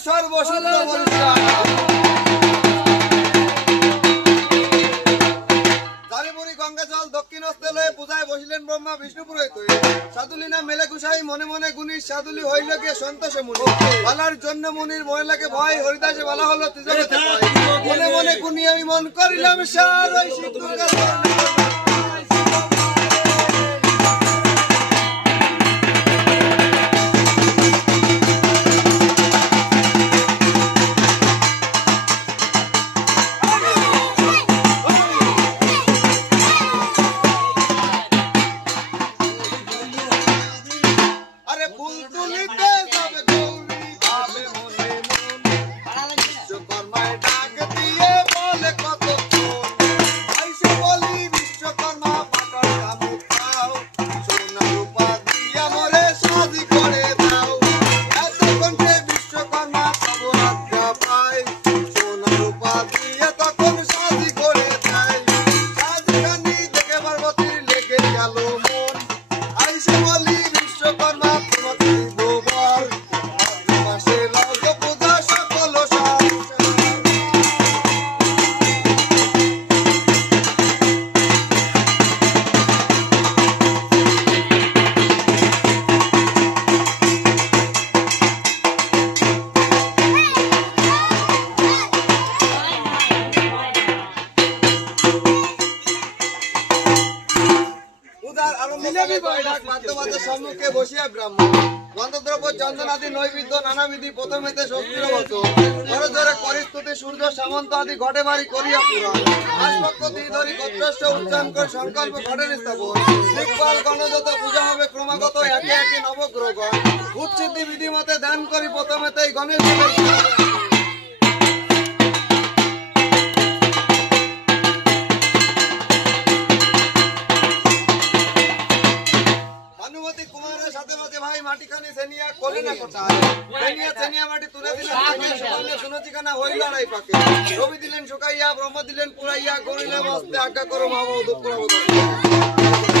সর্বসুন্দর গঙ্গা জল দক্ষিণ হস্তে লয়ে পূজায় বসিলেন ব্রহ্মা বিষ্ণু পুরোহিত সাধুলি না মেলে গুসাই মনে মনে গুণী সাধুলি হইল গিয়ে সন্তোষ মুনি বলার জন্য মুনির মহিলাকে ভয় হরিদাসে বলা হলো ত্রিজগতে ভয় মনে মনে গুণী আমি মন করিলাম সার ওই শিব দুর্গা সম্মুখে বসিয়া ব্রাহ্মণ গন্ধদ্রব্য চন্দনাদি নৈবেদ্য নানাবিধি প্রথমেতে শক্তির মত জোরে জোরে করিস্তুতি সূর্য সামন্ত আদি ঘটে বাড়ি করিয়া পুরাণ আশপক্ষ ধরি গোত্রস্য উচ্চারণ করে সংকল্প ঘটের স্থাপন দিকপাল গণযত পূজা হবে ক্রমাগত একে একে নবগ্রহগণ উচ্ছিদ্ধি বিধি মতে ধ্যান করি প্রথমেতেই গণেশ ভাই মাটিখানি সেনিয়া কোলে না কোটায় সেনিয়া মাটি তুলে দিলেন তাকে সুবর্ণ সুনচিকানা হইল নাই পাকে রবি দিলেন শুকাইয়া ব্রহ্ম দিলেন পুরাইয়া গরিলে মস্তে আজ্ঞা করো মহাবধূ পুরাবধূ